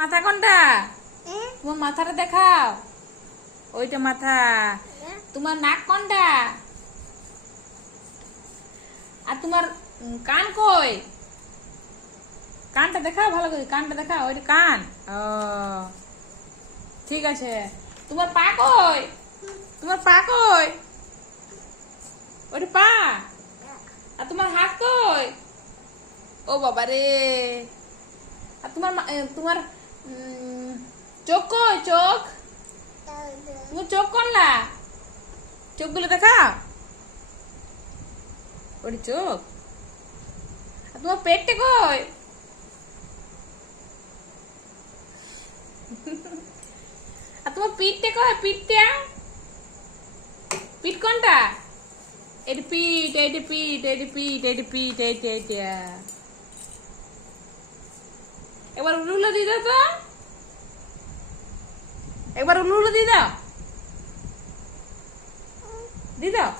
মাথা কোনটা? তোমার মাথাটা দেখাও। ওইটা মাথা। তোমার নাক কোনটা? আর তোমার কান কই? কানটা দেখাও ভালো করে, কানটা দেখাও। ওইটা কান। ও ঠিক আছে। তোমার পা কই? তোমার পা কই? ওইটা পা। আর তোমার হাত কই? ও বাবা রে। আর তোমার চোখ কই? চোখ। তোমার চোখ কোনটা? চোখগুলো দেখাও। ওটা চোখ। আর তোমার পেটটা কই? আর তোমার পিঠটা কই? পিঠটা। পিঠ কোনটা? এটা পিঠ, এটা পিঠ, এটা পিঠ, এটা পিঠ, এইটা এইটা। একবার উলুলো দিয়ে দাও তো। একবার উলুলো দিয়ে দাও। দিয়ে দাও।